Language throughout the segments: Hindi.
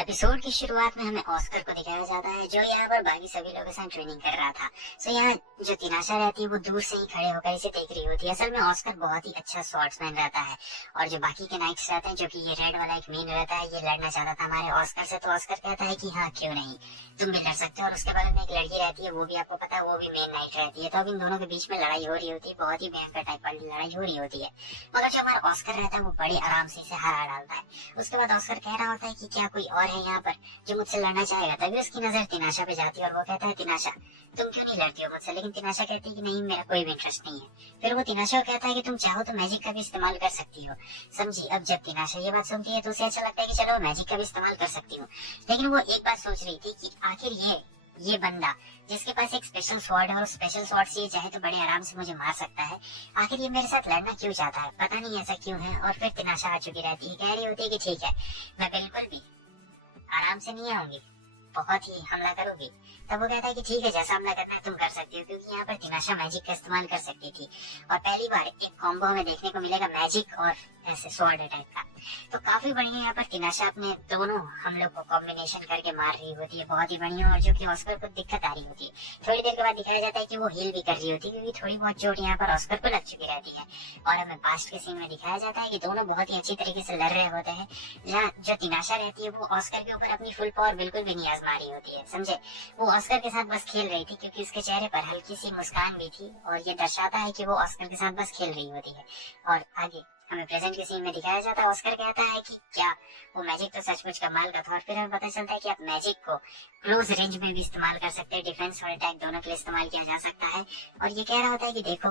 एपिसोड की शुरुआत में हमें ऑस्कर को दिखाया जाता है जो यहाँ पर बाकी सभी लोगों के साथ ट्रेनिंग कर रहा था। यहाँ जो तिनाशा रहती है वो दूर से ही खड़े होकर इसे देख रही होती है। असल में ऑस्कर बहुत ही अच्छा स्वॉर्ड्समैन रहता है और जो बाकी के नाइट्स रहते हैं, जो कि ये रेड वाला एक मेन रहता है, ये लड़ना चाहता था हमारे ऑस्कर से। तो ऑस्कर कहता है कि हाँ क्यों नहीं, तुम भी लड़ सकते हो। और उसके बाद में एक लड़की रहती है, वो भी आपको पता है, वो भी मेन नाइट रहती है। तो अब इन दोनों के बीच में लड़ाई हो रही होती है, बहुत ही भयंकर टाइप वाली लड़ाई हो रही होती है। मगर जो हमारा ऑस्कर रहता है वो बड़े आराम से इसे हरा डालता है। उसके बाद ऑस्कर कह रहा होता है कि क्या कोई और है यहाँ पर जो मुझसे लड़ना चाहेगा। तभी उसकी नजर तिनाशा पे जाती है और वो कहता है तिनाशा तुम क्यों नहीं लड़ती हो मुझसे। लेकिन तिनाशा कहती है कि नहीं, मेरा कोई भी इंटरेस्ट नहीं है। फिर वो तिनाशा को कहता है कि तुम चाहो तो मैजिक का भी इस्तेमाल कर सकती हो, समझी। अब जब तिनाशा ये बात सुनती है तो उसे अच्छा लगता है कि चलो मैजिक का भी इस्तेमाल कर सकती हूँ। लेकिन वो एक बात सोच रही थी कि आखिर ये बंदा जिसके पास एक स्पेशल स्वॉर्ड है और स्पेशल स्वॉर्ड से ये चाहे तो बड़े आराम से मुझे मार सकता है, आखिर ये मेरे साथ लड़ना क्यों चाहता है, पता नहीं ऐसा क्यों है। और फिर तिनाशा आ चुकी रहती है, कह रही होती है कि ठीक है, मैं बिल्कुल भी आराम से नहीं आऊंगी, बहुत ही हमला करोगी। तब वो कहता है कि ठीक है, जैसा हमला करना है तुम कर सकती हो, क्योंकि यहाँ पर तिनाशा मैजिक का इस्तेमाल कर सकती थी। और पहली बार एक कॉम्बो हमें देखने को मिलेगा मैजिक और ऐसे स्वॉर्ड टाइप का। तो काफी बढ़िया यहाँ पर तिनाशा अपने दोनों हम लोग को कॉम्बिनेशन करके मार रही होती है, बहुत ही बढ़िया। और जो कि ऑस्कर को दिक्कत आ रही होती है। थोड़ी देर के बाद दिखाया जाता है कि वो हील भी कर रही होती है, क्योंकि थोड़ी बहुत चोट यहाँ पर ऑस्कर को लग चुकी रहती है। और हमें पास्ट के सीन में दिखाया जाता है कि दोनों बहुत ही अच्छी तरीके से लड़ रहे होते हैं। जहाँ जो तिनाशा रहती है वो ऑस्कर के ऊपर अपनी फुल पावर बिल्कुल भी नहीं आजमा रही होती है, समझे। वो ऑस्कर के साथ बस खेल रही थी, क्योंकि उसके चेहरे पर हल्की सी मुस्कान भी थी और ये दर्शाता है कि वो ऑस्कर के साथ बस खेल रही होती है। और आगे हमें प्रेजेंट के सीन में दिखाया जाता है, ऑस्कर कहता है कि क्या वो मैजिक तो सचमुच कमाल का था। और फिर हमें पता चलता है कि आप मैजिक को क्लोज रेंज में भी इस्तेमाल कर सकते हैं, डिफेंस और अटैक दोनों के लिए इस्तेमाल किया जा सकता है। और ये कह रहा होता है कि देखो,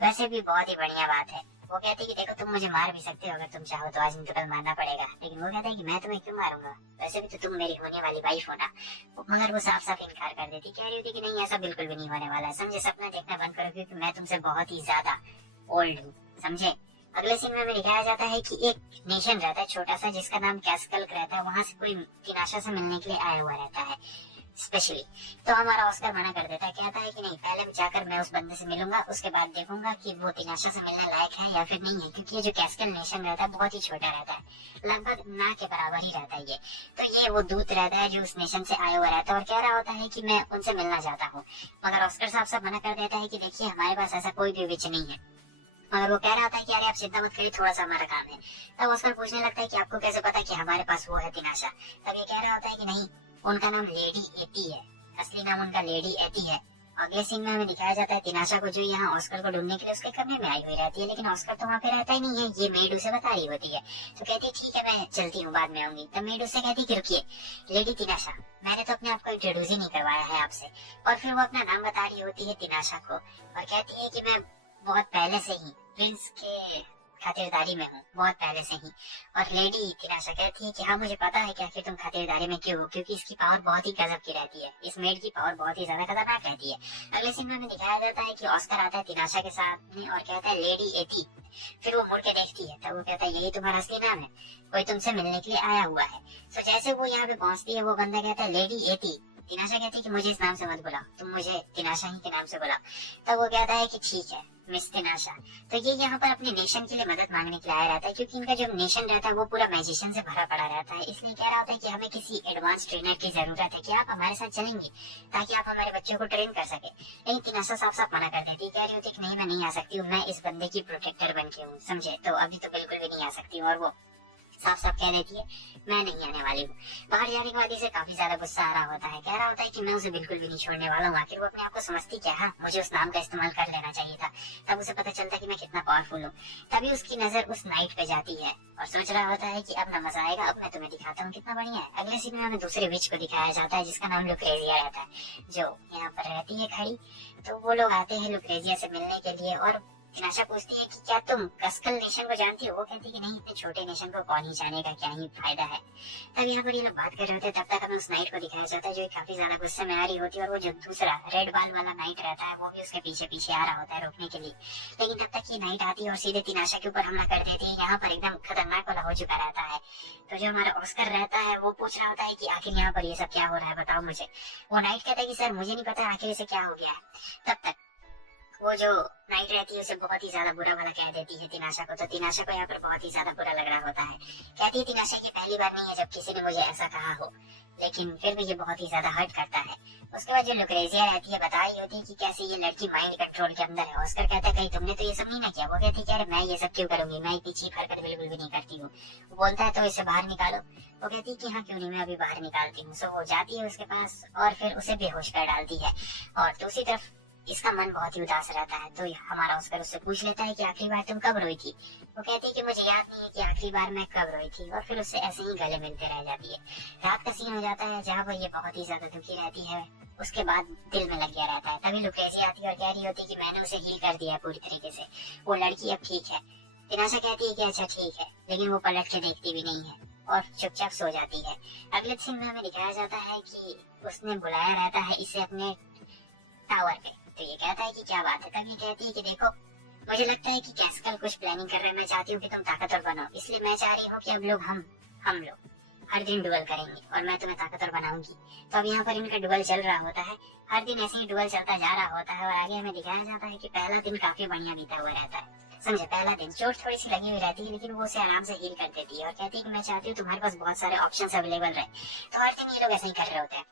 वैसे भी बहुत ही बढ़िया बात है। वो कहते हैं कि देखो, तुम मुझे मार भी सकते हो अगर तुम चाहो तो, आज नहीं तो कल मारना पड़ेगा। लेकिन वो कहता है कि मैं तुम्हें क्यों मारूंगा, वैसे भी तो तुम मेरी होने वाली वाइफ हो ना। मगर वो साफ साफ इनकार कर देती, कह रही होती कि नहीं, ऐसा बिल्कुल भी नहीं होने वाला है, समझे। सपना देखना बंद करो, क्योंकि मैं तुमसे बहुत ही ज्यादा ओल्ड हूँ, समझे। अगले सीन में हमें दिखाया जाता है कि एक नेशन रहता है छोटा सा, जिसका नाम कैस्कल रहता है। वहां से कोई तिनाशा से मिलने के लिए आया हुआ रहता है स्पेशली। तो हमारा ऑस्कर मना कर देता है, कहता है कि नहीं, पहले जाकर मैं उस बंदे से मिलूंगा, उसके बाद देखूंगा कि वो तिनाशा से मिलने लायक है या फिर नहीं है। क्योंकि ये जो कैस्कल नेशन रहता है बहुत ही छोटा रहता है, लगभग ना के बराबर ही रहता है ये। तो ये वो दूत रहता है जो उस नेशन से आया हुआ रहता है और कह रहा होता है कि मैं उनसे मिलना चाहता हूँ। मगर ऑस्कर साहब सब मना कर देता है कि देखिए, हमारे पास ऐसा कोई भी विच नहीं है। मगर वो कह रहा था कि अरे आप चिंता मत करिए, थोड़ा सा हमारा काम है। तब ऑस्कर पूछने लगता है कि आपको कैसे पता कि हमारे पास वो है तिनाशा। तब ये कह रहा होता है कि नहीं, उनका नाम लेडी एटी है, असली नाम उनका लेडी एटी है। अगले सीन में हमें दिखाया जाता है तिनाशा को, जो यहाँ ऑस्कर को ढूंढने के लिए उसके कमरे में आई हुई रहती है। लेकिन ऑस्कर तो वहाँ पे रहता ही नहीं है, ये मेड उसे बता रही होती है। तो कहती है ठीक है, मैं चलती हूँ, बाद में आऊंगी। तब मेड उससे कहती है कि रुकिए लेडी तिनाशा, मैंने तो अपने आप को इंट्रोड्यूस ही नहीं करवाया है आपसे। और फिर वो अपना नाम बता रही होती है तिनाशा को और कहती है कि मैं बहुत पहले से ही प्रिंस के खातिरदारी में हूँ, बहुत पहले से ही। और लेडी तिनाशा कहती है कि हाँ, मुझे पता है कि आखिर तुम खातिरदारी में क्यों हो, क्योंकि इसकी पावर बहुत ही गजब की रहती है, इस मेड की पावर बहुत ही ज्यादा खतरनाक रहती है। अगले सीन में हमें दिखाया जाता है कि ऑस्कर आता है तिनाशा के साथ में और कहता है लेडी एथी। फिर वो मुड़ के देखती है, तब वो कहता है यही तुम्हारा असली नाम है, कोई तुमसे मिलने के लिए आया हुआ है। तो जैसे वो यहाँ पे पहुंचती है, वो बंदा कहता है लेडी एथी। तिनाशा कहती है कि मुझे इस नाम से मत बुलाओ, तुम मुझे तिनाशा ही के नाम से बुलाओ। तब वो कहता है कि ठीक है मिस तिनाशा। तो ये यहाँ पर अपने नेशन के लिए मदद मांगने के लिए आया रहता है, क्योंकि इनका जो नेशन रहता है वो पूरा मैजिशियन से भरा पड़ा रहता है। इसलिए कह रहा होता है कि हमें किसी एडवांस ट्रेनर की जरूरत है, कि आप हमारे साथ चलेंगे ताकि आप हमारे बच्चों को ट्रेन कर सके। लेकिन तिनाशा साफ साफ मना कर देती है, कह रही होती है कि नहीं, मैं नहीं आ सकती हूँ, मैं इस बंदे की प्रोटेक्टर बन के हूँ, समझे। तो अभी तो बिल्कुल भी नहीं आ सकती हूँ। और वो साफ साफ कह देती है मैं नहीं आने वाली हूँ। बाहर जाने के बाद इसे काफी ज्यादा गुस्सा आ रहा होता है, कह रहा होता है कि मैं उसे बिल्कुल भी नहीं छोड़ने वाला हूँ। आखिर वो अपने आप को समझती क्या है, मुझे उस नाम का इस्तेमाल कर लेना चाहिए था, तब उसे पता चलता कि मैं कितना पावरफुल हूँ। तभी उसकी नजर उस नाइट पे जाती है और सोच रहा होता है कि अब न मजा आएगा, अब मैं तुम्हें दिखाता हूँ कितना बढ़िया है। अगले सीन में हमें दूसरे विच को दिखाया जाता है, जिसका नाम लुक्रेजिया रहता है, जो यहाँ पर रहती है खड़ी। तो वो लोग आते हैं लुक्रेजिया से मिलने के लिए और तिनाशा पूछती है कि क्या तुम कस्कल नेशन को जानती हो। वो कहती है कि नहीं, इतने छोटे नेशन को कौन ही जानेगा, क्या ही फायदा है। तब यहाँ पर ये लोग बात कर रहे होते हैं, तब तक हमें उस नाइट को दिखाया जाता है, जो काफी ज्यादा गुस्से में आ रही होती है। और वो जो दूसरा रेड बाल वाला नाइट रहता है, वो भी उसके पीछे पीछे आ रहा होता है रोकने के लिए। लेकिन तब तक ये नाइट आती है और सीधे तिनाशा के ऊपर हमला कर देती है। यहाँ पर एकदम खतरनाक वाला हो चुका रहता है। तो जो हमारा ऑस्कर रहता है वो पूछ रहा होता है कि आखिर यहाँ पर ये सब क्या हो रहा है, बताओ मुझे। वो नाइट कहता है कि सर मुझे नहीं पता आखिर इसे क्या हो गया है। तब तक वो जो नाइट रहती है उसे बहुत ही ज्यादा बुरा भला कह देती है तिनाशा को, तो तिनाशा को यहाँ पर बहुत ही ज्यादा बुरा लग रहा होता है। कहती है तिनाशा की पहली बार नहीं है जब किसी ने मुझे ऐसा कहा हो, लेकिन फिर भी ये बहुत ही ज्यादा हर्ट करता है। उसके बाद जो लुक्रेजिया रहती है बता रही होती है कि कैसे ये लड़की माइंड कंट्रोल के अंदर है। ऑस्कर कहता है कहीं तुमने तो ये सब नहीं ना किया। वो कहती है कि अरे मैं ये सब क्यों करूंगी, मैं इतनी चीप हरकत बिल्कुल भी नहीं करती हूँ। वो बोलता है तो इसे बाहर निकालो। वो कहती है कि हाँ क्यों नहीं, मैं अभी बाहर निकालती हूँ। सो वो जाती है उसके पास और फिर उसे बेहोश कर डालती है। और दूसरी तरफ इसका मन बहुत ही उदास रहता है, तो हमारा ऑस्कर उससे पूछ लेता है कि आखिरी बार तुम कब रोई थी। वो कहती है कि मुझे याद नहीं है कि आखिरी बार मैं कब रोई थी, और फिर उससे ऐसे ही गले मिलते रह जाती है। रात का सीन हो जाता है जहाँ पर ये बहुत ही ज्यादा दुखी रहती है। उसके बाद दिल में लग गया रहता है। तभी लुक्रेजिया आती है और कह रही होती है कि मैंने उसे हील कर दिया है पूरी तरीके से, वो लड़की अब ठीक है। तिनाशा कहती है कि अच्छा ठीक है, लेकिन वो पलट के देखती भी नहीं है और चुपचाप सो जाती है। अगले सीन में हमें दिखाया जाता है कि उसने बुलाया रहता है इसे अपने टावर पे। तो ये कहता है कि क्या बात है। तब ये कहती है कि देखो मुझे लगता है कि कैस्कल कुछ प्लानिंग कर रहे हैं, मैं चाहती हूँ कि तुम ताकतवर बनो, इसलिए मैं चाह रही हूँ कि अब लोग हम लोग हर दिन डुअल करेंगे और मैं तुम्हें ताकतवर बनाऊंगी। तो अब यहाँ पर इनका डुअल चल रहा होता है, हर दिन ऐसे ही डुअल चलता जा रहा होता है। और आगे हमें दिखाया जाता है कि पहला दिन काफी बढ़िया बीता हुआ रहता है। समझे, पहला दिन चोट थोड़ी सी लगी हुई रहती है, लेकिन वो उसे आराम से हील कर देती है और कहती है कि मैं चाहती हूँ तुम्हारे पास बहुत सारे ऑप्शंस अवेलेबल रहे। तो हर दिन ये लोग ऐसे ही कर रहे होते हैं।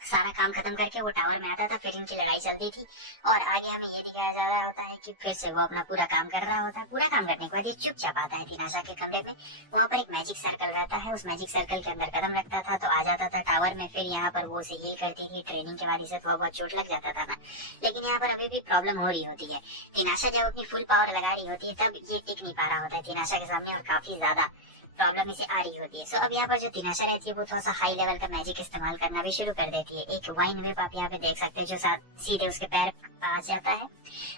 सारा काम खत्म करके वो टावर में आता था, फिर इनकी लड़ाई चलती थी। और आगे हमें ये दिखाया जा रहा होता है कि फिर से वो अपना पूरा काम कर रहा होता है। पूरा काम करने के बाद ये चुपचाप आता है तिनाशा के कमरे में। वहाँ पर एक मैजिक सर्कल रहता है, उस मैजिक सर्कल के अंदर कदम रखता था तो आ जाता था टावर में। फिर यहाँ पर वो उसे हील करती थी। ट्रेनिंग के बाद इसे थोड़ा बहुत चोट लग जाता था ना, लेकिन यहाँ पर अभी भी प्रॉब्लम हो रही होती है। तिनाशा जब अपनी फुल पावर लगा रही होती है तब ये टिक नहीं पा रहा होता है तिनाशा के सामने, और काफी ज्यादा प्रॉब्लम इसे आ रही होती है। सो अब यहाँ पर जो तिनाशा रहती है वो थोड़ा सा हाई लेवल का मैजिक इस्तेमाल करना भी शुरू कर देती है। एक वाइन वेप आप यहाँ पे देख सकते हैं जो सीधे उसके पैर पास जाता है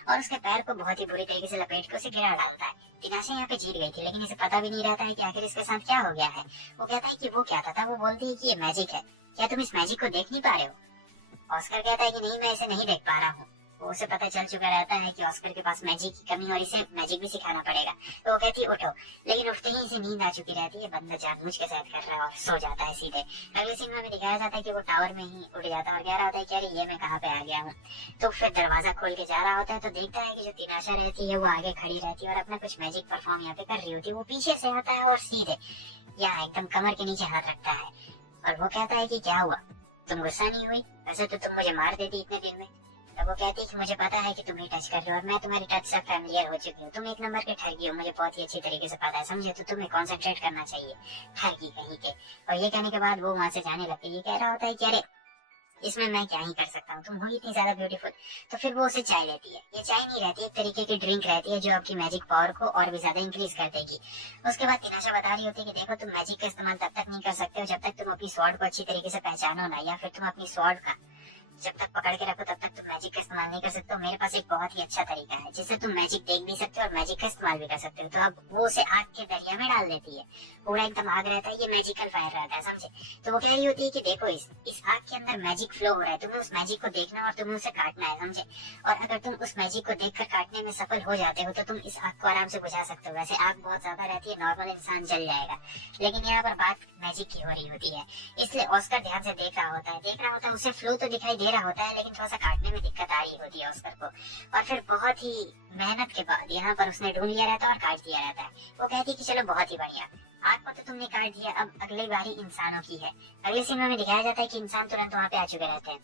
और उसके पैर को बहुत ही बुरी तरीके से लपेट के उसे गिरा डालता है। तिनाशा यहाँ पे जीत गई थी, लेकिन इसे पता भी नहीं रहता है कि आखिर इसके साथ क्या हो गया है। वो कहता है कि वो क्या था, वो बोलती है कि ये मैजिक है, क्या तुम इस मैजिक को देख नहीं पा रहे हो। ऑस्कर कहता है कि नहीं, मैं इसे नहीं देख पा रहा हूँ। वो उसे पता चल चुका रहता है कि ऑस्कर के पास मैजिक की कमी और इसे मैजिक भी सिखाना पड़ेगा। तो वो कहती है उठो, लेकिन उठते ही इसे नींद आ चुकी रहती है। बंदा जानबूझ के साथ कर रहा है और सो जाता है सीधे। अगले सीन में दिखाया जाता है कि वो टावर में ही उठ जाता है और कह रहा होता है कि अरे ये मैं कहाँ पे आ गया हूँ। तो फिर दरवाजा खोल के जा रहा होता है तो देखता है कि जो तिनाशा रहती है वो आगे खड़ी रहती है और अपना कुछ मैजिक परफॉर्म यहाँ पे कर रही होती है। वो पीछे से आता है और सीधे यहाँ एकदम कमर के नीचे हाथ रखता है और वो कहता है कि क्या हुआ, तुम गुस्सा नहीं हुई, वैसे तो तुम मुझे मार देती इतने दिन में। तब वो कहती है कि मुझे पता है कि तुम ही टच कर रहे हो और मैं तुम्हारी टच से फैमिलियर हो चुकी हूँ। तुम एक नंबर के ठगी हो, मुझे बहुत ही अच्छी तरीके से पता है, समझे। तो तुम्हें कॉन्सेंट्रेट करना चाहिए, ठगी कहीं के। और ये कहने के बाद वो वहां से जाने लगती है। ये कह रहा होता है कि अरे इसमें मैं क्या ही कर सकता हूँ, तुम हो इतनी ज्यादा ब्यूटीफुल। तो फिर वो उसे चाय लेती है। ये चाय नहीं रहती, एक तरीके की ड्रिंक रहती है जो आपकी मैजिक पावर को और भी ज्यादा इंक्रीज कर देगी। उसके बाद तिनाशा बता रही होती है कि देखो तुम मैजिक का इस्तेमाल तब तक नहीं कर सकते हो जब तक तुम अपनी स्वॉर्ड को अच्छी तरीके से पहचानो ना, या फिर तुम अपनी स्वॉर्ड का जब तक पकड़ के रखो तब तक तुम मैजिक का इस्तेमाल नहीं कर सकते हो। मेरे पास एक बहुत ही अच्छा तरीका है जिससे तुम मैजिक देख भी सकते हो और मैजिक का इस्तेमाल भी कर सकते हो। तो अब वो उसे आग के दरिया में डाल देती है। पूरा एकदम आग रहता है, ये मैजिकल फायर रहता है, समझे। तो वो कह रही होती है कि देखो इस आग के अंदर मैजिक फ्लो हो रहा है, तुम्हें उस मैजिक को देखना और तुम्हें उसे काटना है, समझे। और अगर तुम उस मैजिक को देखकर काटने में सफल हो जाते हो तो तुम इस आग को आराम से बुझा सकते हो। वैसे आग बहुत ज्यादा रहती है, नॉर्मल इंसान जल जाएगा, लेकिन यहाँ पर बात मैजिक की हो रही होती है। इसलिए ऑस्कर ध्यान से देख रहा होता है, उसे फ्लो तो दिखाई दे रहा होता है, लेकिन थोड़ा सा काटने में दिक्कत आ रही होती है ऑस्कर को। और फिर बहुत ही मेहनत के बाद यहाँ पर उसने ढूंढ लिया रहता है और काट दिया रहता है। वो कहती है कि चलो बहुत ही बढ़िया, आग को तो तुमने काट दिया, अब अगली बारी इंसानों की है। अगले सीन में दिखाया जाता है कि इंसान तुरंत वहाँ पे आ चुके रहते हैं।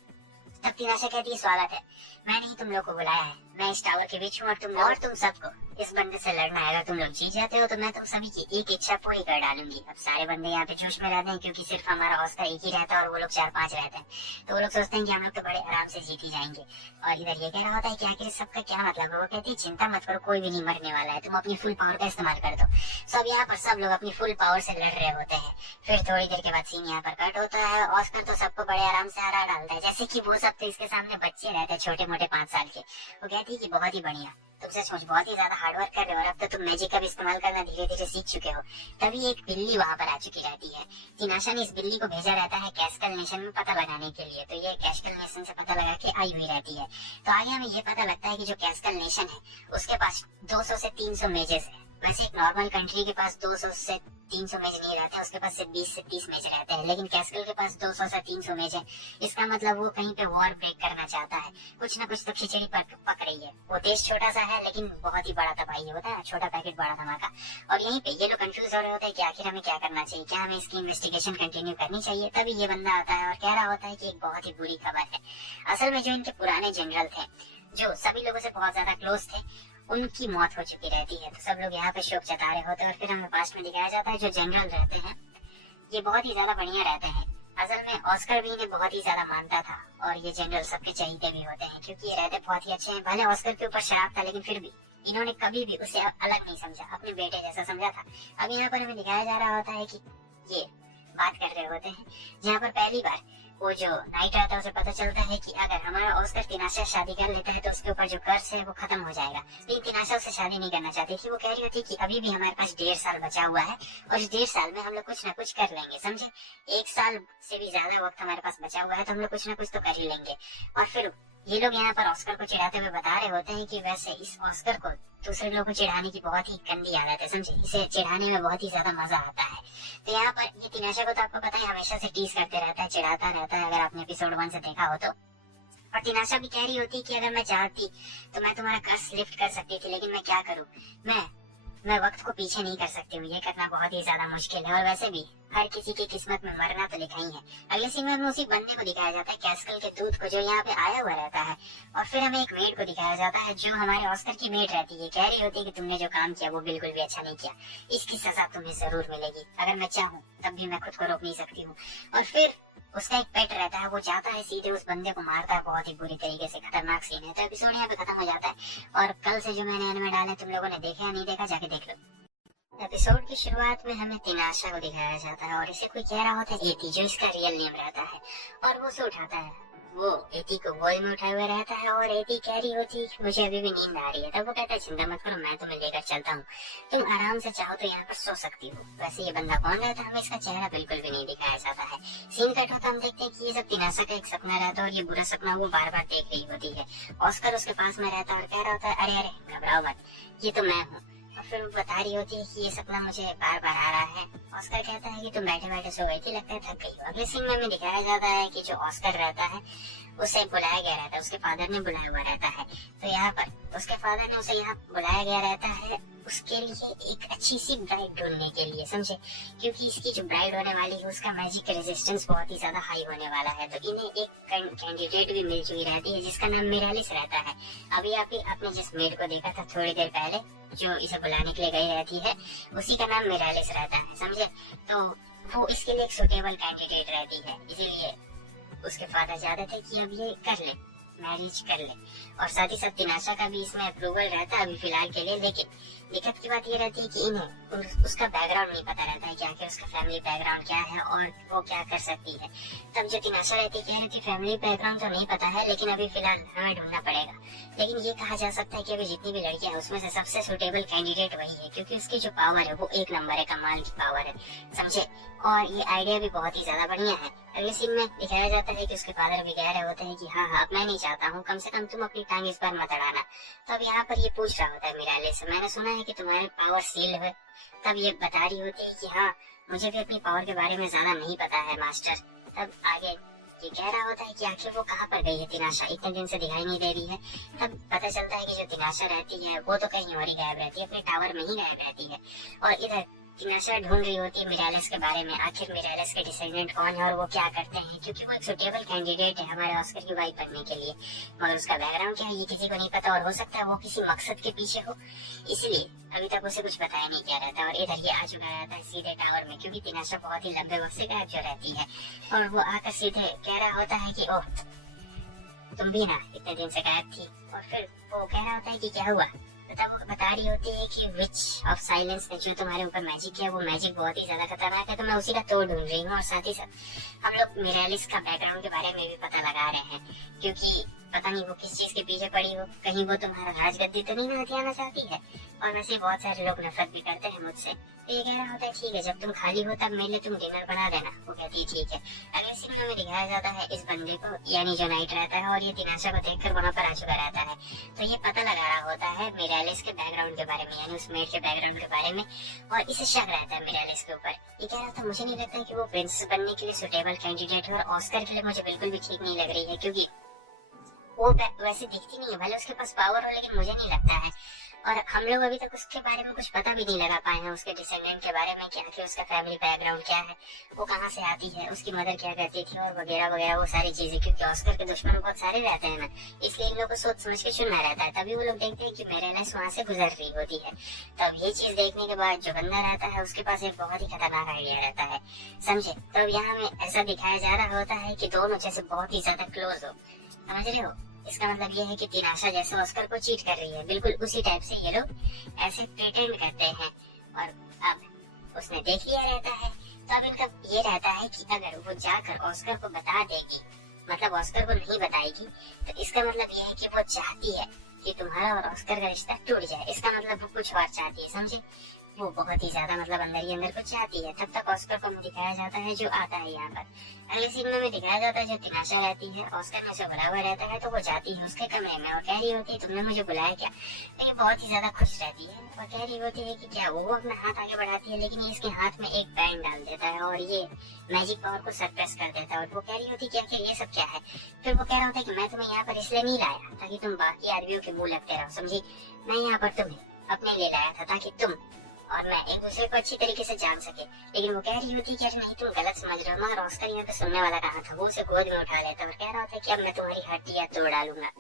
तब तिनाशा कहती है स्वागत है, मैंने ही तुम लोग को बुलाया है, मैं इस टावर के बीच हूँ और तुम सबको इस बंदे से लड़ना है। अगर तुम लोग जीत जाते हो तो मैं तुम सभी की एक इच्छा पूरी कर डालूंगी। अब सारे बंदे यहाँ पे जोश में रहते हैं क्योंकि सिर्फ हमारा ऑस्कर एक ही रहता है और वो लोग 4-5 रहते हैं। तो वो लोग सोचते हैं कि हम लोग तो बड़े आराम से जीत ही जाएंगे। और इधर ये कह रहा होता है कि आखिर सबका क्या मतलब है। वो कहती है चिंता मत करो, कोई भी नहीं मरने वाला है, तुम अपनी फुल पावर का इस्तेमाल कर दो। सब यहाँ पर सब लोग अपनी फुल पावर से लड़ रहे होते हैं। फिर थोड़ी देर के बाद सीन यहाँ पर कट होता है। ऑस्कर तो सबको बड़े आराम से हरा डालता है, जैसे कि वो सब तो इसके सामने बच्चे रहते हैं, छोटे मोटे 5 साल के। वो कहती है कि बहुत ही बढ़िया, तुम सचमुच बहुत ही ज्यादा हार्डवर्क कर रहे हो और अब तो तुम मैजिक का भी इस्तेमाल करना धीरे धीरे सीख चुके हो। तभी एक बिल्ली वहाँ पर आ चुकी रहती है। तिनाशा ने इस बिल्ली को भेजा रहता है कैस्कल नेशन में पता लगाने के लिए। तो ये कैस्कल नेशन से पता लगा के आई हुई रहती है। तो आगे हमें ये पता लगता है कि जो कैस्कल नेशन है उसके पास 200 से 300 मेजेस है। वैसे एक नॉर्मल कंट्री के पास 200 से 300 मैच नहीं रहते, उसके पास सिर्फ 20 से 30 मैच रहते हैं, लेकिन कैस्कल के पास 200 से 300 मैच है। इसका मतलब वो कहीं पे वॉर ब्रेक करना चाहता है, कुछ ना कुछ तो खिचड़ी पक रही है। वो देश छोटा सा है लेकिन बहुत ही बड़ा तबाही होता है, छोटा पैकेट बड़ा धमाका। और यहीं पे ये लोग कंफ्यूज हो रहे होते हैं कि आखिर हमें क्या करना चाहिए, क्या हमें इसकी इन्वेस्टिगेशन कंटिन्यू करनी चाहिए। तभी ये बंदा आता है और कह रहा होता है कि एक बहुत ही बुरी खबर है। असल में जो इनके पुराने जनरल थे, जो सभी लोगों से बहुत ज्यादा क्लोज थे, उनकी मौत हो चुकी रहती है। तो सब लोग यहाँ पे शोक जता रहे होते हैं और फिर हमें पास्ट में दिखाया जाता है जो जनरल रहते हैं ये बहुत ही ज्यादा बढ़िया रहते हैं। असल में ऑस्कर भी इन्हें बहुत ही ज्यादा मानता था और ये जनरल सबके चहीते भी होते हैं क्योंकि ये रहते बहुत ही अच्छे हैं। भले ऑस्कर के ऊपर शराब था लेकिन फिर भी इन्होंने कभी भी उसे अलग नहीं समझा, अपने बेटे जैसा समझा था। अब यहाँ पर हमें दिखाया जा रहा होता है कि ये बात कर रहे होते हैं जहाँ पर पहली बार वो जो नाइट आता है उसे पता चलता है कि अगर हमारा ऑस्कर तिनाशा शादी कर लेता है तो उसके ऊपर जो कर्ज है वो खत्म हो जाएगा। लेकिन तिनाशा उससे शादी नहीं करना चाहती थी। वो कह रही होती कि अभी भी हमारे पास 1.5 साल बचा हुआ है और इस 1.5 साल में हम लोग कुछ ना कुछ कर लेंगे, समझे। 1 साल से भी ज्यादा वक्त हमारे पास बचा हुआ है तो हम लोग कुछ ना कुछ तो कर ही लेंगे। और फिर ये लोग यहाँ पर ऑस्कर को चिढ़ाते हुए बता रहे होते हैं कि वैसे इस ऑस्कर को दूसरे लोगों को चिढ़ाने की बहुत ही गंदी आदत है, समझे। इसे चिढ़ाने में बहुत ही ज्यादा मजा आता है। तो यहाँ पर ये तिनाशा को तो आपको पता है हमेशा से टीज करते रहता है, चिढ़ाता रहता है, अगर आपने एपिसोड 1 से देखा हो तो। और तिनाशा भी कह रही होती कि अगर मैं चाहती तो मैं तुम्हारा कर्ज लिफ्ट कर सकती थी, लेकिन मैं क्या करूं, मैं वक्त को पीछे नहीं कर सकती हूँ, ये करना बहुत ही ज्यादा मुश्किल है। और वैसे भी हर किसी की किस्मत में मरना तो लिखा ही है। अगले सीन में हमें उसी बंदे को दिखाया जाता है, कैस्कल के दूध को, जो यहाँ पे आया हुआ रहता है। और फिर हमें एक मेड को दिखाया जाता है जो हमारे ऑस्कर की मेड रहती है। कह रही होती है कि तुमने जो काम किया वो बिल्कुल भी अच्छा नहीं किया, इसकी सजा तुम्हें जरूर मिलेगी। अगर मैं चाहूँ तब भी मैं खुद को रोक नहीं सकती हूँ। और फिर उसका एक पेट रहता है, वो जाता है सीधे उस बंदे को मारता है बहुत ही बुरी तरीके से। खतरनाक सीन है। तो एपिसोड यहाँ पे खत्म हो जाता है। और कल से जो मैंने एनिमे डाले तुम लोगों ने देखे या नहीं देखा जाके देख लो। एपिसोड की शुरुआत में हमें तिनाशा को दिखाया जाता है और इसे कोई कह रहा होता है एती, जो इसका रियल नेम रहता है। और वो उसे उठाता है, वो एती को गोद में उठाए हुए रहता है और एती कह रही होती है मुझे अभी भी नींद आ रही है। तब वो कहता है चिंता मत करो, मैं तुम्हें लेकर चलता हूँ, तुम आराम से चाहो तो यहाँ पर सो सकती हो। वैसे ये बंदा कौन रहता है हमें इसका चेहरा बिल्कुल भी नहीं दिखाया जाता है। सीन कट होता हम देखते हैं कि ये सब तिनाशा का एक सपना रहता है और ये बुरा सपना वो बार बार देख रही होती है। ऑस्कर उसके पास में रहता है और कह रहा होता है अरे अरे घबराओ मत, ये तो मैं हूँ। और फिर वो बता रही होती है कि ये सपना मुझे बार बार आ रहा है। ऑस्कर कहता है कि तुम बैठे बैठे सो गई थी, लगता है थक गई हो। अगले सीन में हमें दिखाया जाता है कि जो ऑस्कर रहता है उसे बुलाया गया रहता है, उसके फादर ने बुलाया हुआ रहता है। तो यहाँ पर उसके फादर ने उसे यहाँ बुलाया गया रहता है उसके लिए एक अच्छी सी ब्राइड ढूंढने के लिए, समझे। क्योंकि इसकी जो ब्राइड होने वाली है उसका मैजिक रेजिस्टेंस बहुत ही ज्यादा हाई होने वाला है। तो इन्हें एक कैंडिडेट भी मिल चुकी रहती है जिसका नाम मिरालिस रहता है। अभी आपने जिस मेड को देखा था थोड़ी देर पहले जो इसे बुलाने के लिए गई रहती है, उसी का नाम मिरालिस रहता है, समझे। तो वो इसके लिए एक सुटेबल कैंडिडेट रहती है, इसीलिए उसके फादर चाहते थे कि अब ये कर ले, मैरिज कर ले। और साथ ही साथ तिनाशा का भी इसमें अप्रूवल रहता है अभी फिलहाल के लिए। लेकिन दिक्कत की बात ये रहती है कि इन्हें उसका बैकग्राउंड नहीं पता रहता है कि आखिर उसका फैमिली बैकग्राउंड क्या है और वो क्या कर सकती है। तब जो तिनाशा रहती है कि फैमिली बैकग्राउंड तो नहीं पता है, लेकिन अभी फिलहाल हमें ढूंढना पड़ेगा। लेकिन ये कहा जा सकता है कि अभी जितनी भी लड़कियां हैं उसमें से सबसे सुटेबल कैंडिडेट वही है, क्योंकि उसकी जो पावर है वो एक नंबर है, कमाल की पावर है, समझे। और ये आइडिया भी बहुत ही ज्यादा बढ़िया है। अगले सीन में दिखाया जाता है कि उसके फादर भी कह रहे होते हैं कि हाँ मैं नहीं चाहता हूँ, कम से कम तुम अपनी टांग इस बार मत अड़ाना। तो अब यहाँ पर ये पूछ रहा होता है मिरालिस से, मैंने सुना है कि तुम्हारे पावर सील है। तब ये बता रही होती है कि हाँ मुझे भी अपनी पावर के बारे में ज्यादा नहीं पता है मास्टर। तब आगे ये कह रहा होता है कि आखिर वो कहाँ पर गई है तिनाशा, इतने दिन से दिखाई नहीं दे रही है। तब पता चलता है कि जो तिनाशा रहती है वो तो कहीं और ही गायब रहती है, अपने टावर में ही गायब रहती है। और इधर तिनाशा ढूंढ रही होती है मिरालिस के बारे में, आखिर मिरालिस के डिसेंडेंट कौन है और वो क्या करते हैं, क्योंकि वो एक सुटेबल कैंडिडेट है हमारे ऑस्कर की वाइफ बनने के लिए। मगर उसका बैकग्राउंड क्या है ये किसी को नहीं पता और हो सकता है वो किसी मकसद के पीछे हो, इसलिए अभी तक उसे कुछ बताया नहीं गया रहता। और इधर ये आ चुका रहता है सीधे टावर में, क्योंकि तिनाशा बहुत ही लंबे वक्त से गायब जो रहती है। और वो आकर सीधे कह रहा होता है कि ओह तुम भी ना इतने दिन से गायब थी। और फिर वो कह रहा होता है कि क्या हुआ। तब बता रही होती है कि विच ऑफ साइलेंस ने जो तुम्हारे ऊपर मैजिक है वो मैजिक बहुत ही ज्यादा खतरनाक है, तो मैं उसी का तोड़ ढूंढ रही हूँ। और साथ ही साथ हम लोग मिरालिस का बैकग्राउंड के बारे में भी पता लगा रहे हैं, क्योंकि पता नहीं वो किस चीज के पीछे पड़ी हो, कहीं वो तुम्हारा राजगद्दी तो नहीं हथियाना चाहती है। और वैसे बहुत सारे लोग नफरत भी करते हैं मुझसे। तो ये कह रहा होता है ठीक है जब तुम खाली हो तब मेरे लिए तुम डिनर बना देना। वो कहती है ठीक है। अगले सीन फिल्म में दिखाया जाता है इस बंदे को, यानी जो नाइट रहता है, और ये तिनाशा को देखकर वहां पर आ चुका रहता है। तो ये पता लगा रहा होता है मिरालिस के बैकग्राउंड के बारे में, यानी उस मेड के बैकग्राउंड के बारे में, और इसे शक रहता है मिरालिस के ऊपर। ये कह रहा था मुझे नहीं लगता कि वो प्रिंसेस बनने के लिए सुटेबल कैंडिडेट है, और ऑस्कर के लिए मुझे बिल्कुल भी ठीक नहीं लग रही है, क्योंकि वो वैसे दिखती नहीं है, भले उसके पास पावर हो, लेकिन मुझे नहीं लगता है। और हम लोग अभी तक उसके बारे में कुछ पता भी नहीं लगा पाए हैं, उसके डिसेंडेंट के बारे में, क्या कि उसका फैमिली बैकग्राउंड क्या है, वो कहाँ से आती है, उसकी मदर क्या करती थी, और वगैरह वगैरह वो सारी चीजें। क्योंकि ऑस्कर के दुश्मन बहुत सारे रहते हैं ना, इसलिए इन लोग को सोच समझ के चुनना रहता है। तभी वो लोग देखते हैं कि मिरालिस वहाँ से गुजर रही होती है। तब ये चीज देखने के बाद जो बंदा रहता है उसके पास एक बहुत ही खतरनाक आइडिया रहता है, समझे। तब यहाँ हमें ऐसा दिखाया जा रहा होता है कि दोनों जैसे बहुत ही ज्यादा क्लोज हो, समझ रहे हो। इसका मतलब ये है कि तिनाशा जैसे ऑस्कर को चीट कर रही है, बिल्कुल उसी टाइप से ये लोग ऐसे प्रिटेंड करते हैं। और अब उसने देख लिया रहता है, तो अब इनका ये रहता है कि अगर वो जाकर ऑस्कर को बता देगी, मतलब ऑस्कर को नहीं बताएगी, तो इसका मतलब ये है कि वो चाहती है कि तुम्हारा और ऑस्कर का रिश्ता टूट जाए। इसका मतलब वो कुछ और चाहती है, समझे। वो बहुत ही ज्यादा मतलब अंदर ही अंदर को चाहती है। तब तक ऑस्कर को दिखाया जाता है जो आता है यहाँ पर। अगले सीन में दिखाया जाता है जो तिनाशा रहती है, ऑस्कर में से बुला हुआ रहता है, तो वो जाती है उसके कमरे में और कह रही होती है तुमने मुझे बुलाया क्या। तो ये बहुत ही ज्यादा खुश रहती है और कह रही होती है कि क्या। वो अपना हाथ आगे बढ़ाती है, लेकिन ये इसके हाथ में एक बैंड डाल देता है और ये मैजिक पावर को सप्रेस कर देता है। और वो कह रही होती है कि ये सब क्या है। फिर वो कह रहा होता है कि मैं तुम्हें यहाँ पर इसलिए नहीं लाया ताकि तुम बाकी आदमियों के मुंह लगते रहो, समझी। मैं यहाँ पर तुम्हें अपने लिए लाया था ताकि तुम और मैं एक दूसरे को अच्छी तरीके से जान सके। लेकिन वो कह रही होती है कि अरे नहीं तुम गलत समझ रहे हो। मगर ऑस्कर यहाँ पे सुनने वाला कहा था, वो उसे गोद में उठा लेता और कह रहा था कि अब मैं तुम्हारी हड्डियां तोड़ डालूंगा,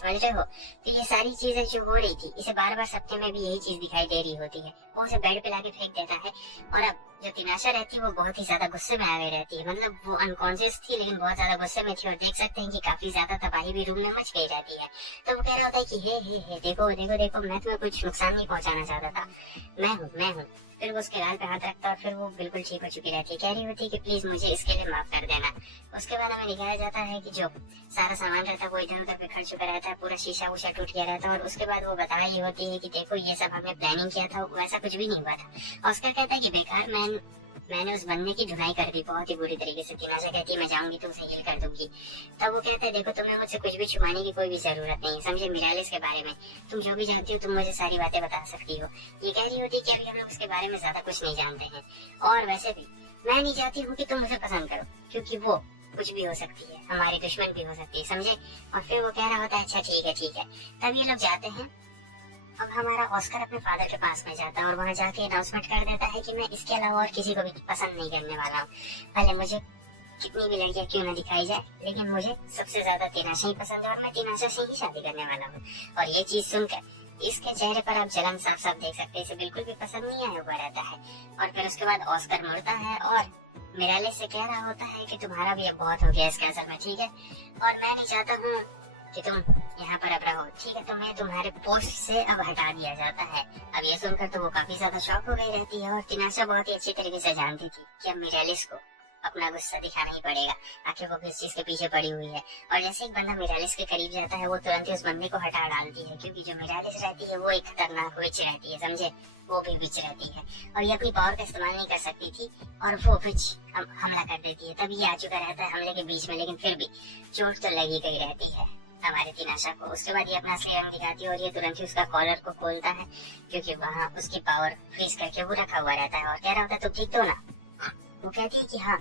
समझ रहे हो। तो ये सारी चीजें जो हो रही थी, इसे बार बार सपने में भी यही चीज दिखाई दे रही होती है। वो उसे बेड पे लाके फेंक देता है। और अब जो तिनाशा रहती है वो बहुत ही ज्यादा गुस्से में आ गई रहती है। मतलब वो अनकॉन्शियस थी लेकिन बहुत ज्यादा गुस्से में थी और देख सकते हैं कि काफी ज्यादा तबाही भी रूम में मच गई रहती है। तो वो कह रहा होता है कि हे देखो देखो देखो, मैं तुम्हें कुछ नुकसान नहीं पहुंचाना चाहता था, मैं हूँ। फिर वो उसके गाल पे हाथ रखता और फिर वो बिल्कुल ठीक हो चुकी रहती है। कह रही होती है कि प्लीज मुझे इसके लिए माफ कर देना। उसके बाद हमें दिखाया जाता है कि जो सारा सामान रहता है वो इधर उधर बिखर चुका रहता है, पूरा शीशा उशा टूट गया रहता है। और उसके बाद वो बता रही होती है कि देखो ये सब हमने प्लानिंग किया था, वैसा कुछ भी नहीं हुआ था। ऑस्कर कहता है कि बेकार मैंने उस बंदे की धुनाई कर दी बहुत ही बुरी तरीके से। तिनाशा कहती है मैं जाऊंगी तो उसे हील कर दूंगी। तब वो कहता है देखो तुम्हें मुझसे कुछ भी छुपाने की कोई भी जरूरत नहीं, समझे। मिरालिस के बारे में तुम जो भी जानती हो तुम मुझे सारी बातें बता सकती हो। ये कह रही होती है कि अभी हम लोग उसके बारे में ज्यादा कुछ नहीं जानते हैं, और वैसे भी मैं नहीं चाहती हूँ कि तुम मुझे पसंद करो, क्योंकि वो कुछ भी हो सकती है, हमारी दुश्मन भी हो सकती है, समझे। और फिर वो कह रहा होता है अच्छा ठीक है। तब ये लोग जाते हैं। अब हमारा ऑस्कर अपने फादर के पास में जाता है और वहाँ जाके अनाउंसमेंट कर देता है कि मैं इसके अलावा और किसी को भी पसंद नहीं करने वाला हूँ। भले मुझे कितनी भी लड़कियां क्यों न दिखाई जाए, लेकिन मुझे सबसे ज्यादा तिनाशा ही पसंद है और मैं तिनाशा से ही शादी करने वाला हूँ। और ये चीज सुनकर इसके चेहरे पर आप जलन साफ साफ देख सकते हैं, इसे बिल्कुल भी पसंद नहीं आया हुआ रहता है। और फिर उसके बाद ऑस्कर मुड़ता है और मिरालिस से कह रहा होता है कि तुम्हारा भी अब बहुत हो गया इस कैंसर में, ठीक है, और मैं नहीं चाहता हूँ कि तुम यहाँ पर अब रहो, ठीक है। तो मैं तुम्हारे पोस्ट से अब हटा दिया जाता है। अब ये सुनकर तो वो काफी ज्यादा शॉक हो गई रहती है और तिनाशा बहुत ही अच्छी तरीके से जानती थी कि अब मिरालिस को अपना गुस्सा दिखाना ही पड़ेगा, आखिर वो किस चीज के पीछे पड़ी हुई है। और जैसे एक बंदा मिरालिस के करीब जाता है वो तुरंत ही उस बंदे को हटा डालती है, क्योंकि जो मिरालिस रहती है वो एक खतरनाक विच रहती है, समझे। वो भी विच रहती है और ये अपनी पावर का इस्तेमाल नहीं कर सकती थी और वो विच हमला कर देती है। तभी ये आ चुका रहता है हमले के बीच में, लेकिन फिर भी चोट तो लगी गई रहती है हमारे तिनाशा को। उसके बाद ये अपना असली रंग दिखाती है और ये तुरंत ही उसका कॉलर को खोलता है, क्योंकि वहाँ उसकी पावर फ्रीज करके वो रखा हुआ रहता है। और कह रहा होता है तुम ठीक तो ना। वो कहती है कि हाँ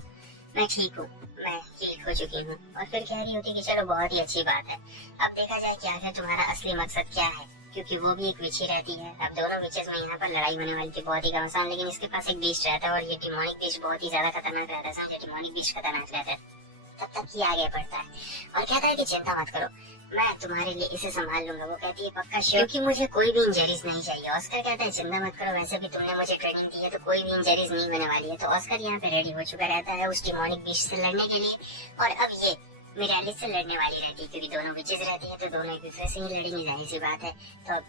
मैं ठीक हूँ, मैं ठीक हो चुकी हूँ। और फिर कह रही होती है कि चलो बहुत ही अच्छी बात है, अब देखा जाए कि आखिर तुम्हारा असली मकसद क्या है, क्योंकि वो भी एक विची रहती है। अब दोनों विचेस में यहाँ पर लड़ाई होने वाली थी बहुत ही आसान, लेकिन इसके पास एक बीस्ट रहता है और ये डिमोनिक बीस्ट बहुत ही ज्यादा खतरनाक रहता है, समझे। डिमोनिक बीस्ट खतरनाक रहता है। तब तक ये आगे बढ़ता है और कहता है कि चिंता मत करो, मैं तुम्हारे लिए इसे संभाल लूंगा। वो कहती है पक्का श्योर, क्योंकि मुझे कोई भी इंजरीज नहीं चाहिए। ऑस्कर कहता है चिंता मत करो, वैसे भी तुमने मुझे ट्रेनिंग दी है तो कोई भी इंजरीज नहीं होने वाली है। तो ऑस्कर यहाँ पे रेडी हो चुका रहता है उस डिमोनिक बीस्ट से लड़ने के लिए। और अब ये मिरालिस से लड़ने वाली रहती है, क्योंकि दोनों विचेस रहती है तो दोनों एक दूसरे से ही लड़ेंगे, जाहिर सी बात है। तो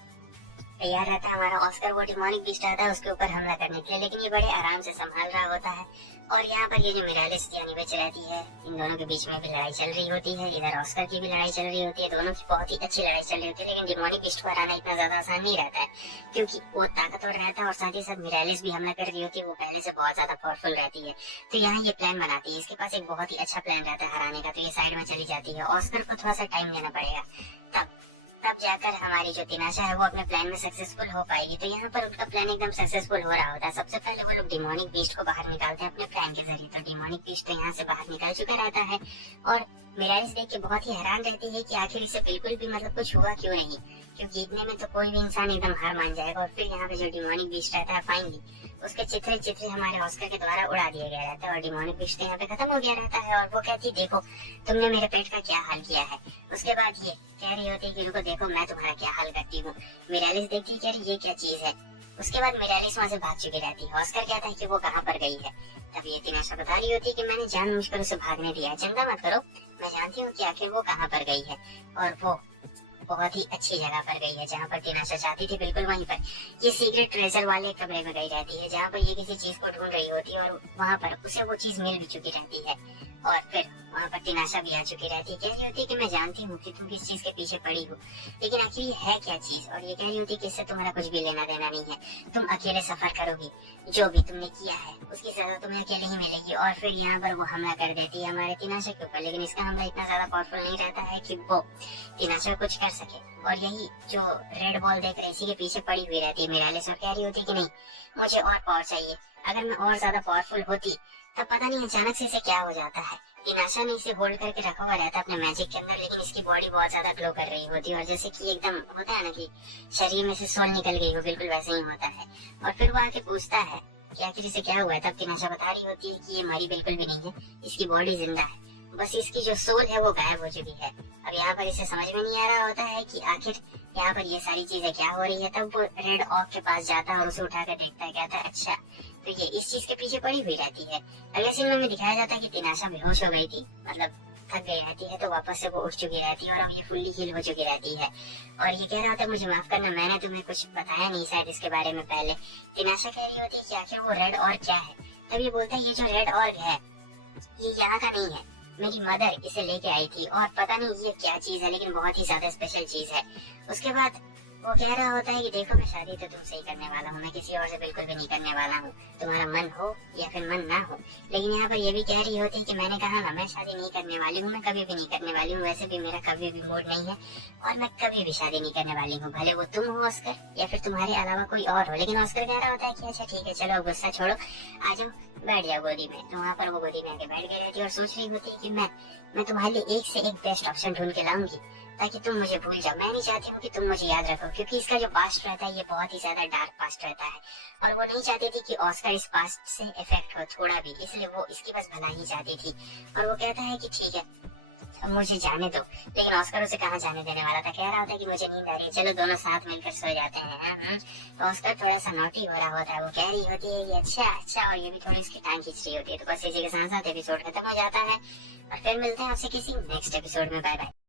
तैयार रहता है हमारा ऑस्कर। वो डिमोनिक बीस्ट आता है उसके ऊपर हमला करने के लिए, लेकिन ये बड़े आराम से संभाल रहा होता है। और यहाँ पर ये जो मिरालिस यानी बच रहती है, इन दोनों के बीच में भी लड़ाई चल रही होती है। इधर ऑस्कर की भी लड़ाई चल रही होती है, दोनों की बहुत ही अच्छी लड़ाई चल रही होती है। लेकिन डिमोनिक बीस्ट को हराना इतना ज्यादा आसान नहीं रहता है, क्योंकि वो ताकतवर रहता है और साथ ही साथ मिरालिस भी हमला कर रही होती है। वो पहले से बहुत ज्यादा पावरफुल रहती है। तो यहाँ ये प्लान बनाती है, इसके पास एक बहुत ही अच्छा प्लान रहता है हराने का। तो ये साइड में चली जाती है, ऑस्कर को थोड़ा सा टाइम देना पड़ेगा, तब जाकर हमारी जो तिनाशा है वो अपने प्लान में सक्सेसफुल हो पाएगी। तो यहाँ पर उनका प्लान एकदम सक्सेसफुल हो रहा होता है। सबसे पहले वो लोग डिमोनिक बीस्ट को बाहर निकालते हैं अपने प्लान के जरिए। तो डिमोनिक बीस्ट तो यहाँ से बाहर निकल चुका रहता है और मिरालिस देख के बहुत ही हैरान रहती है कि आखिर इसे बिल्कुल भी मतलब कुछ हुआ क्यों नहीं, क्योंकि इतने में तो कोई भी इंसान एकदम हार मान जाएगा। और फिर यहाँ पे जो डिमोनिक बीस्ट रहता है फाइनली उसके चित्रे चित्रे हमारे ऑस्कर के द्वारा उड़ा दिया गया रहता है और डिमोनिक बीस्ट यहाँ पे खत्म हो गया रहता है। और वो कहती है देखो तुमने मेरे पेट का क्या हाल किया है। उसके बाद ये कह रही होती है कि रुको देखो मैं तुम्हारा क्या हाल करती हूँ। मिरालिस देखती है कि ये क्या चीज है। उसके बाद मिरालिस वहाँ से भाग चुकी रहती है। ऑस्कर कहता है कि वो कहाँ पर गई है। तब ये तिनाशा बता रही होती है कि मैंने जानबूझकर उसे भागने दिया, चिंता मत करो, मैं जानती हूँ कि आखिर वो कहाँ पर गई है। और वो बहुत ही अच्छी जगह पर गई है जहाँ पर तिनाशा चाहती थी, बिल्कुल वहीं पर। ये सीक्रेट ट्रेजर वाले कमरे में गई रहती है जहाँ पर ये किसी चीज को ढूंढ रही होती है और वहाँ पर उसे वो चीज मिल भी चुकी रहती है। और फिर वहाँ पर तिनाशा भी आ चुकी रहती है। कह रही होती है कि मैं जानती हूँ कि तुम किस चीज के पीछे पड़ी हो, लेकिन आखिर ये है क्या चीज। और ये कह रही होती है कि इससे तुम्हारा कुछ भी लेना देना नहीं है, तुम अकेले सफर करोगी, जो भी तुमने किया है उसकी सजा तुम्हें अकेले ही मिलेगी। और फिर यहाँ पर वो हमला कर देती है हमारे तिनाशा के ऊपर, लेकिन इसका हमला इतना ज्यादा पावरफुल नहीं रहता है कि वो तिनाशा को कुछ कर सके। और यही जो रेड बॉल देख रहे इसी के पीछे पड़ी हुई रहती है मिरालिस और कह रही होती है कि नहीं मुझे और पावर चाहिए, अगर मैं और ज्यादा पावरफुल होती तब पता नहीं अचानक से इसे क्या हो जाता है। तिनाशा ने इसे होल्ड करके रखा हुआ रहता है अपने मैजिक के अंदर, लेकिन इसकी बॉडी बहुत ज्यादा ग्लो कर रही होती है और जैसे कि एकदम होता है ना कि शरीर में से सोल निकल गई हो, बिल्कुल वैसे ही होता है। और फिर वो आके पूछता है कि आखिर इसे क्या हुआ है। तब तिनाशा बता रही होती है कि ये मरी बिल्कुल भी नहीं है, इसकी बॉडी जिंदा है, बस इसकी जो सोल है वो गायब हो चुकी है। अब यहाँ पर इसे समझ में नहीं आ रहा होता है कि आखिर यहाँ पर ये सारी चीजें क्या हो रही है। तब वो रेड ऑक के पास जाता है और उसे उठाकर देखता है, कहता है अच्छा तो ये इस चीज के पीछे पड़ी हुई रहती है। अगले सीन में दिखाया जाता है कि तिनाशा बेहोश हो गई थी, मतलब थक गई रहती है, तो वापस से वो उठ चुकी रहती है और अब ये फुल्ली हील हो चुकी रहती है। और ये कह रहा होता है मुझे माफ करना, मैंने तुम्हें कुछ बताया नहीं शायद इसके बारे में पहले। तिनाशा कह रही होती है कि आखिर वो रेड ऑर्ग क्या है। तब ये बोलता है ये जो रेड ऑर्ग है ये यहाँ का नहीं है, मेरी मदर इसे लेके आई थी और पता नहीं ये क्या चीज है, लेकिन बहुत ही ज्यादा स्पेशल चीज है। उसके बाद वो कह रहा होता है कि देखो मैं शादी तो तुमसे ही करने वाला हूँ, मैं किसी और से बिल्कुल भी नहीं करने वाला हूँ, तुम्हारा मन हो या फिर मन ना हो। लेकिन यहाँ पर ये भी कह रही होती है कि मैंने कहा ना मैं शादी नहीं करने वाली हूँ, मैं कभी भी नहीं करने वाली हूँ, वैसे भी मेरा कभी भी मूड नहीं है और मैं कभी भी शादी नहीं करने वाली हूँ, भले वो तुम हो ऑस्कर या फिर तुम्हारे अलावा कोई और हो। लेकिन ऑस्कर कह रहा होता है कि अच्छा ठीक है चलो गुस्सा छोड़ो, आ जाओ बैठ जाओ गोदी में। तो वहाँ पर वो गोदी में आके बैठ गई रहती है और सोच रही होती है कि मैं तुम्हारे लिए एक से एक बेस्ट ऑप्शन ढूंढ के लाऊंगी ताकि तुम मुझे भूल जाओ। मैं नहीं चाहती हूँ कि तुम मुझे याद रखो, क्योंकि इसका जो पास्ट रहता है ये बहुत ही ज्यादा डार्क पास्ट रहता है और वो नहीं चाहती थी कि ऑस्कर इस पास्ट से इफेक्ट हो थोड़ा भी, इसलिए वो इसकी बस भला ही चाहती थी। और वो कहता है कि ठीक है अब मुझे जाने दो, लेकिन ऑस्कर उसे कहाँ जाने देने वाला था। कह रहा होता है कि मुझे नींद आ रही है, चलो दोनों साथ मिलकर सो जाते हैं। तो ऑस्कर थोड़ा सा नोटी हो रहा होता है, वो कह रही होती है कि अच्छा अच्छा, और ये भी थोड़ी इसकी टांग खींच रही होती है। तो बस इसी के साथ साथ एपिसोड खत्म हो जाता है और फिर मिलते हैं आपसे किसी नेक्स्ट एपिसोड में। Bye bye.